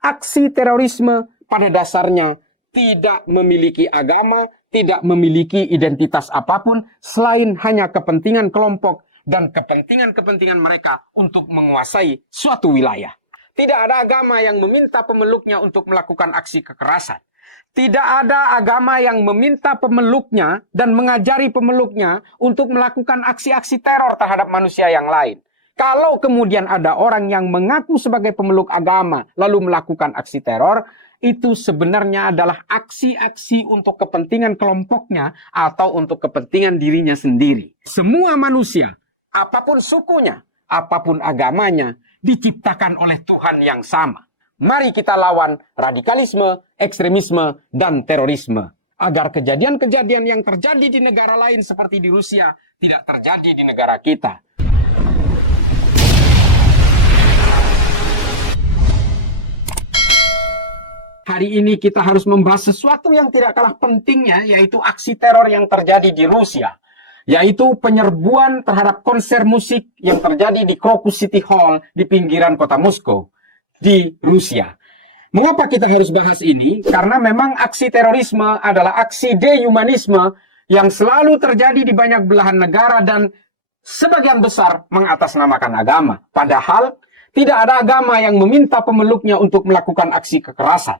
Aksi terorisme pada dasarnya tidak memiliki agama, tidak memiliki identitas apapun selain hanya kepentingan kelompok dan kepentingan-kepentingan mereka untuk menguasai suatu wilayah. Tidak ada agama yang meminta pemeluknya untuk melakukan aksi kekerasan. Tidak ada agama yang meminta pemeluknya dan mengajari pemeluknya untuk melakukan aksi-aksi teror terhadap manusia yang lain. Kalau kemudian ada orang yang mengaku sebagai pemeluk agama lalu melakukan aksi teror, itu sebenarnya adalah aksi-aksi untuk kepentingan kelompoknya atau untuk kepentingan dirinya sendiri. Semua manusia, apapun sukunya, apapun agamanya, diciptakan oleh Tuhan yang sama. Mari kita lawan radikalisme, ekstremisme, dan terorisme. Agar kejadian-kejadian yang terjadi di negara lain seperti di Rusia tidak terjadi di negara kita. Hari ini kita harus membahas sesuatu yang tidak kalah pentingnya, yaitu aksi teror yang terjadi di Rusia. Yaitu penyerbuan terhadap konser musik yang terjadi di Krokus City Hall di pinggiran kota Moskow di Rusia. Mengapa kita harus bahas ini? Karena memang aksi terorisme adalah aksi dehumanisme yang selalu terjadi di banyak belahan negara dan sebagian besar mengatasnamakan agama. Padahal tidak ada agama yang meminta pemeluknya untuk melakukan aksi kekerasan.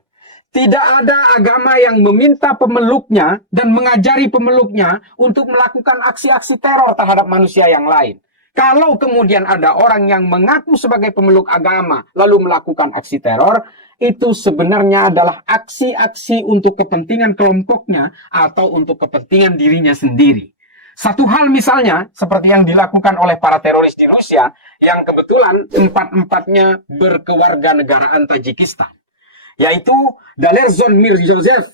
Tidak ada agama yang meminta pemeluknya dan mengajari pemeluknya untuk melakukan aksi-aksi teror terhadap manusia yang lain. Kalau kemudian ada orang yang mengaku sebagai pemeluk agama lalu melakukan aksi teror, itu sebenarnya adalah aksi-aksi untuk kepentingan kelompoknya atau untuk kepentingan dirinya sendiri. Satu hal misalnya, seperti yang dilakukan oleh para teroris di Rusia, yang kebetulan empat-empatnya berkewarganegaraan Tajikistan. Yaitu Dalerzon Mirzyozev,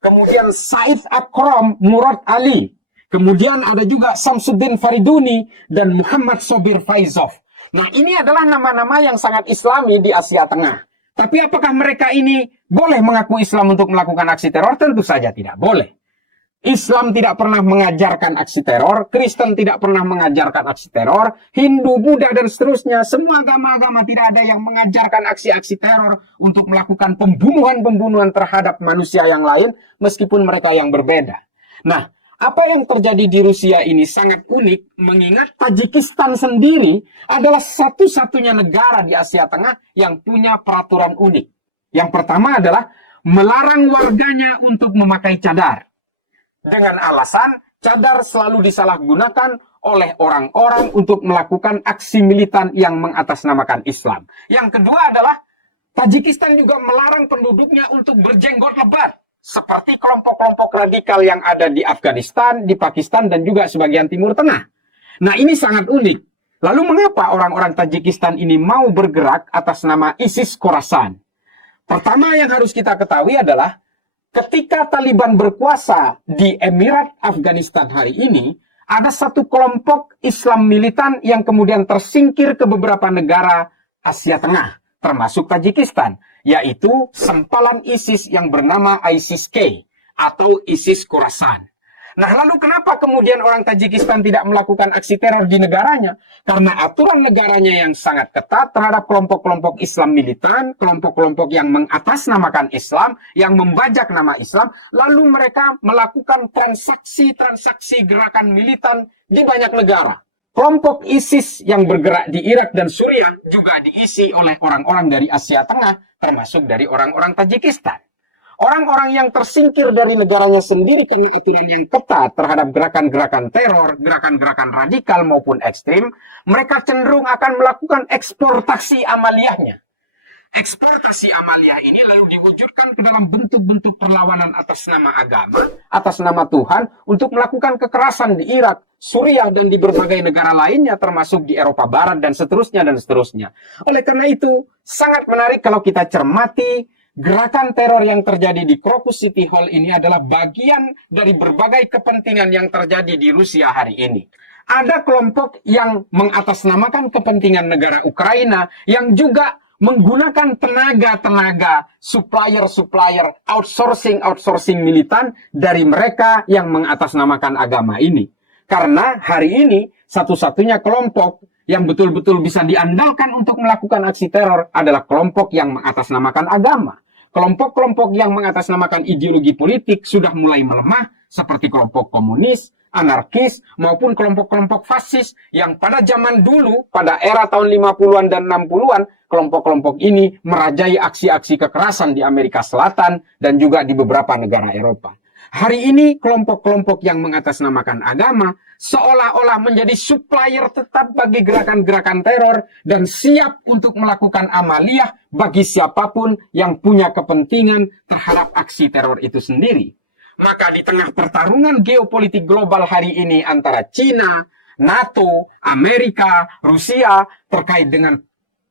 kemudian Said Akram Murad Ali, kemudian ada juga Samsuddin Fariduni dan Muhammad Sobir Faizov. Nah, ini adalah nama-nama yang sangat islami di Asia Tengah. Tapi apakah mereka ini boleh mengaku Islam untuk melakukan aksi teror? Tentu saja tidak boleh. Islam tidak pernah mengajarkan aksi teror, Kristen tidak pernah mengajarkan aksi teror, Hindu, Buddha, dan seterusnya. Semua agama-agama tidak ada yang mengajarkan aksi-aksi teror untuk melakukan pembunuhan-pembunuhan terhadap manusia yang lain, meskipun mereka yang berbeda. Nah, apa yang terjadi di Rusia ini sangat unik, mengingat Tajikistan sendiri adalah satu-satunya negara di Asia Tengah yang punya peraturan unik. Yang pertama adalah melarang warganya untuk memakai cadar. Dengan alasan cadar selalu disalahgunakan oleh orang-orang untuk melakukan aksi militan yang mengatasnamakan Islam. Yang kedua adalah Tajikistan juga melarang penduduknya untuk berjenggot lebat, seperti kelompok-kelompok radikal yang ada di Afghanistan, di Pakistan, dan juga sebagian Timur Tengah. Nah, ini sangat unik. Lalu mengapa orang-orang Tajikistan ini mau bergerak atas nama ISIS Khorasan? Pertama yang harus kita ketahui adalah ketika Taliban berkuasa di Emirat Afghanistan hari ini, ada satu kelompok Islam militan yang kemudian tersingkir ke beberapa negara Asia Tengah, termasuk Tajikistan, yaitu sempalan ISIS yang bernama ISIS-K atau ISIS Khorasan. Nah, lalu kenapa kemudian orang Tajikistan tidak melakukan aksi teror di negaranya? Karena aturan negaranya yang sangat ketat terhadap kelompok-kelompok Islam militan, kelompok-kelompok yang mengatasnamakan Islam, yang membajak nama Islam, lalu mereka melakukan transaksi-transaksi gerakan militan di banyak negara. Kelompok ISIS yang bergerak di Irak dan Suriah juga diisi oleh orang-orang dari Asia Tengah, termasuk dari orang-orang Tajikistan. Orang-orang yang tersingkir dari negaranya sendiri karena aturan yang ketat terhadap gerakan-gerakan teror, gerakan-gerakan radikal maupun ekstrim, mereka cenderung akan melakukan eksploitasi amaliyahnya. Eksploitasi amaliyah ini lalu diwujudkan ke dalam bentuk-bentuk perlawanan atas nama agama, atas nama Tuhan, untuk melakukan kekerasan di Irak, Suriah, dan di berbagai negara lainnya, termasuk di Eropa Barat, dan seterusnya, dan seterusnya. Oleh karena itu, sangat menarik kalau kita cermati gerakan teror yang terjadi di Krokus City Hall ini adalah bagian dari berbagai kepentingan yang terjadi di Rusia hari ini. Ada kelompok yang mengatasnamakan kepentingan negara Ukraina yang juga menggunakan tenaga-tenaga supplier-supplier outsourcing militan dari mereka yang mengatasnamakan agama ini. Karena hari ini satu-satunya kelompok yang betul-betul bisa diandalkan untuk melakukan aksi teror adalah kelompok yang mengatasnamakan agama. Kelompok-kelompok yang mengatasnamakan ideologi politik sudah mulai melemah, seperti kelompok komunis, anarkis, maupun kelompok-kelompok fasis yang pada zaman dulu, pada era tahun 50-an dan 60-an, kelompok-kelompok ini merajai aksi-aksi kekerasan di Amerika Selatan dan juga di beberapa negara Eropa. Hari ini kelompok-kelompok yang mengatasnamakan agama seolah-olah menjadi supplier tetap bagi gerakan-gerakan teror dan siap untuk melakukan amaliyah bagi siapapun yang punya kepentingan terhadap aksi teror itu sendiri. Maka di tengah pertarungan geopolitik global hari ini antara China, NATO, Amerika, Rusia terkait dengan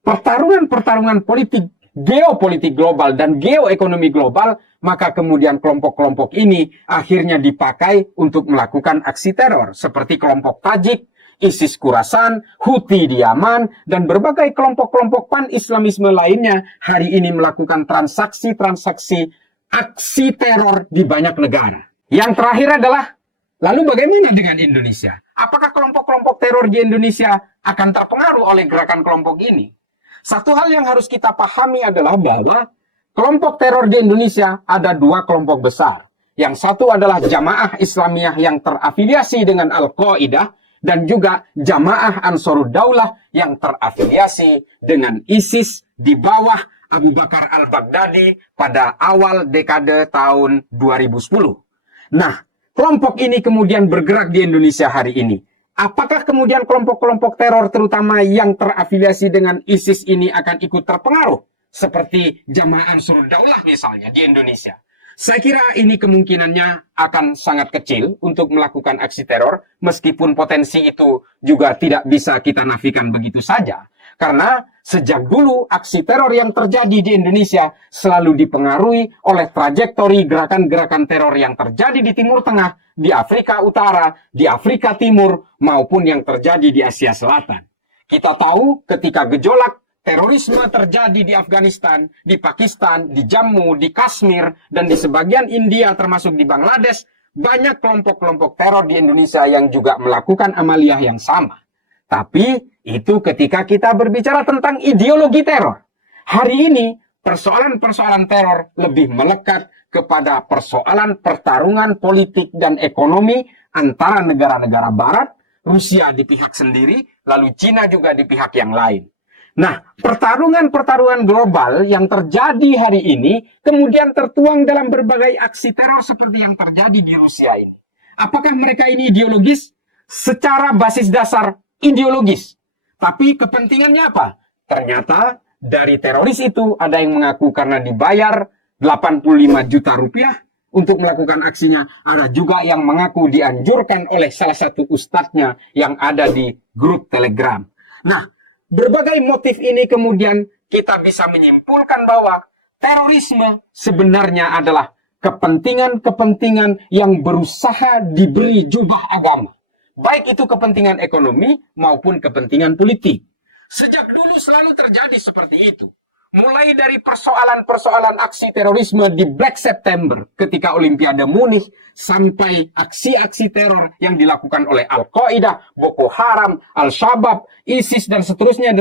pertarungan politik, geopolitik global dan geoekonomi global, maka kemudian kelompok-kelompok ini akhirnya dipakai untuk melakukan aksi teror seperti kelompok Tajik, ISIS Khurasan, Houthi di Yaman, dan berbagai kelompok-kelompok pan-Islamisme lainnya hari ini melakukan transaksi-transaksi aksi teror di banyak negara. Yang terakhir adalah, lalu bagaimana dengan Indonesia? Apakah kelompok-kelompok teror di Indonesia akan terpengaruh oleh gerakan kelompok ini? Satu hal yang harus kita pahami adalah bahwa kelompok teror di Indonesia ada dua kelompok besar. Yang satu adalah Jamaah Islamiyah yang terafiliasi dengan Al-Qaeda dan juga Jamaah Ansarud Daulah yang terafiliasi dengan ISIS di bawah Abu Bakar al-Baghdadi pada awal dekade tahun 2010. Nah, kelompok ini kemudian bergerak di Indonesia hari ini. Apakah kemudian kelompok-kelompok teror terutama yang terafiliasi dengan ISIS ini akan ikut terpengaruh? Seperti Jamaah Ansarud Daulah misalnya di Indonesia. Saya kira ini kemungkinannya akan sangat kecil untuk melakukan aksi teror, meskipun potensi itu juga tidak bisa kita nafikan begitu saja. Karena sejak dulu aksi teror yang terjadi di Indonesia selalu dipengaruhi oleh trajektori gerakan-gerakan teror yang terjadi di Timur Tengah, di Afrika Utara, di Afrika Timur, maupun yang terjadi di Asia Selatan. Kita tahu ketika gejolak terorisme terjadi di Afghanistan, di Pakistan, di Jammu, di Kashmir, dan di sebagian India termasuk di Bangladesh, banyak kelompok-kelompok teror di Indonesia yang juga melakukan amaliyah yang sama. Tapi itu ketika kita berbicara tentang ideologi teror. Hari ini persoalan-persoalan teror lebih melekat kepada persoalan pertarungan politik dan ekonomi antara negara-negara barat, Rusia di pihak sendiri, lalu Cina juga di pihak yang lain. Nah, pertarungan-pertarungan global yang terjadi hari ini kemudian tertuang dalam berbagai aksi teror seperti yang terjadi di Rusia ini. Apakah mereka ini ideologis? Secara basis dasar ideologis. Tapi kepentingannya apa? Ternyata dari teroris itu ada yang mengaku karena dibayar 85 juta rupiah untuk melakukan aksinya. Ada juga yang mengaku dianjurkan oleh salah satu ustadznya yang ada di grup Telegram. Nah, berbagai motif ini kemudian kita bisa menyimpulkan bahwa terorisme sebenarnya adalah kepentingan-kepentingan yang berusaha diberi jubah agama. Baik itu kepentingan ekonomi maupun kepentingan politik. Sejak dulu selalu terjadi seperti itu. Mulai dari persoalan-persoalan aksi terorisme di Black September ketika Olimpiade Munich, sampai aksi-aksi teror yang dilakukan oleh Al-Qaeda, Boko Haram, Al-Shabaab, ISIS, dan seterusnya,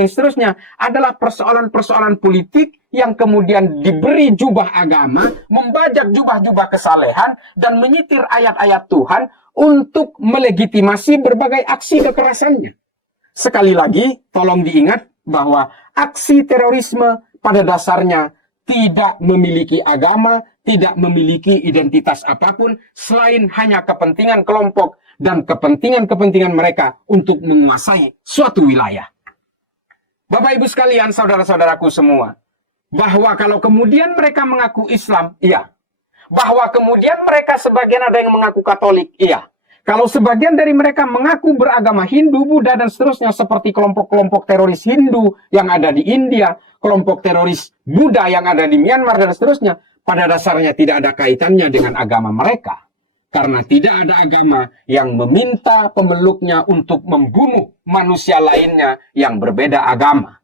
adalah persoalan-persoalan politik yang kemudian diberi jubah agama, membajak jubah-jubah kesalehan, dan menyitir ayat-ayat Tuhan untuk melegitimasi berbagai aksi kekerasannya. Sekali lagi, tolong diingat bahwa aksi terorisme pada dasarnya tidak memiliki agama, tidak memiliki identitas apapun, selain hanya kepentingan kelompok dan kepentingan-kepentingan mereka untuk menguasai suatu wilayah. Bapak Ibu sekalian, saudara-saudaraku semua, bahwa kalau kemudian mereka mengaku Islam, iya. Bahwa kemudian mereka sebagian ada yang mengaku Katolik, iya. Kalau sebagian dari mereka mengaku beragama Hindu, Buddha, dan seterusnya, seperti kelompok-kelompok teroris Hindu yang ada di India, kelompok teroris Buddha yang ada di Myanmar, dan seterusnya, pada dasarnya tidak ada kaitannya dengan agama mereka. Karena tidak ada agama yang meminta pemeluknya untuk membunuh manusia lainnya yang berbeda agama.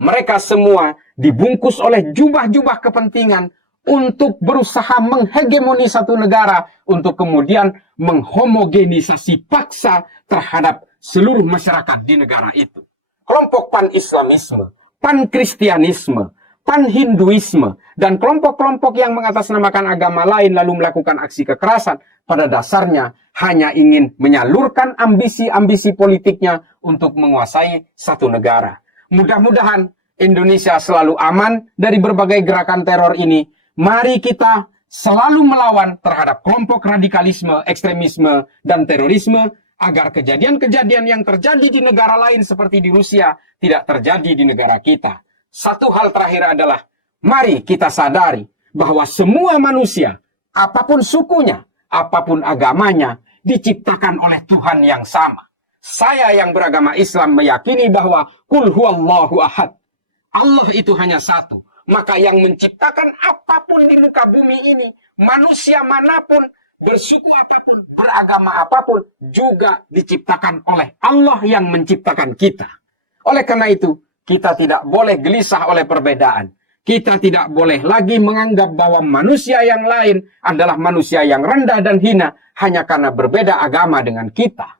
Mereka semua dibungkus oleh jubah-jubah kepentingan untuk berusaha menghegemoni satu negara, untuk kemudian menghomogenisasi paksa terhadap seluruh masyarakat di negara itu. kelompok pan-Islamisme, pan-Kristianisme, pan-Hinduisme, dan kelompok-kelompok yang mengatasnamakan agama lain lalu melakukan aksi kekerasan, pada dasarnya hanya ingin menyalurkan ambisi-ambisi politiknya untuk menguasai satu negara. Mudah-mudahan Indonesia selalu aman dari berbagai gerakan teror ini. Mari kita selalu melawan terhadap kelompok radikalisme, ekstremisme, dan terorisme, agar kejadian-kejadian yang terjadi di negara lain seperti di Rusia tidak terjadi di negara kita. Satu hal terakhir adalah, mari kita sadari bahwa semua manusia, apapun sukunya, apapun agamanya, diciptakan oleh Tuhan yang sama. Saya yang beragama Islam meyakini bahwa Qul huwallahu ahad. Allah itu hanya satu. Maka yang menciptakan apapun di muka bumi ini, manusia manapun, bersuku apapun, beragama apapun, juga diciptakan oleh Allah yang menciptakan kita. Oleh karena itu, kita tidak boleh gelisah oleh perbedaan. Kita tidak boleh lagi menganggap bahwa manusia yang lain adalah manusia yang rendah dan hina hanya karena berbeda agama dengan kita.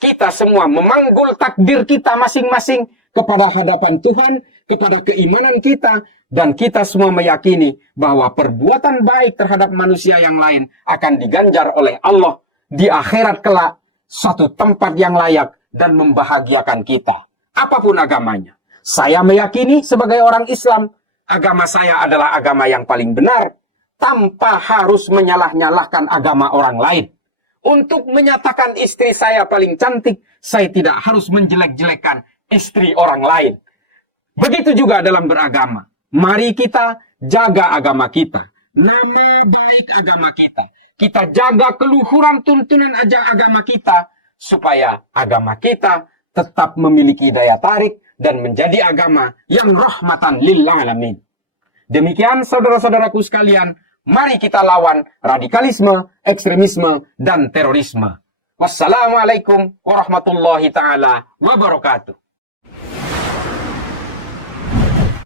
Kita semua memanggul takdir kita masing-masing kepada hadapan Tuhan, kepada keimanan kita, dan kita semua meyakini bahwa perbuatan baik terhadap manusia yang lain akan diganjar oleh Allah di akhirat kelak, suatu tempat yang layak dan membahagiakan kita. Apapun agamanya. Saya meyakini sebagai orang Islam, agama saya adalah agama yang paling benar, tanpa harus menyalah-nyalahkan agama orang lain. Untuk menyatakan istri saya paling cantik, saya tidak harus menjelek-jelekkan istri orang lain. Begitu juga dalam beragama. Mari kita jaga agama kita, nama baik agama kita. Kita jaga keluhuran tuntunan agama kita, supaya agama kita tetap memiliki daya tarik dan menjadi agama yang rahmatan lil alamin. Demikian saudara-saudaraku sekalian, mari kita lawan radikalisme, ekstremisme, dan terorisme. Wassalamualaikum warahmatullahi ta'ala wabarakatuh.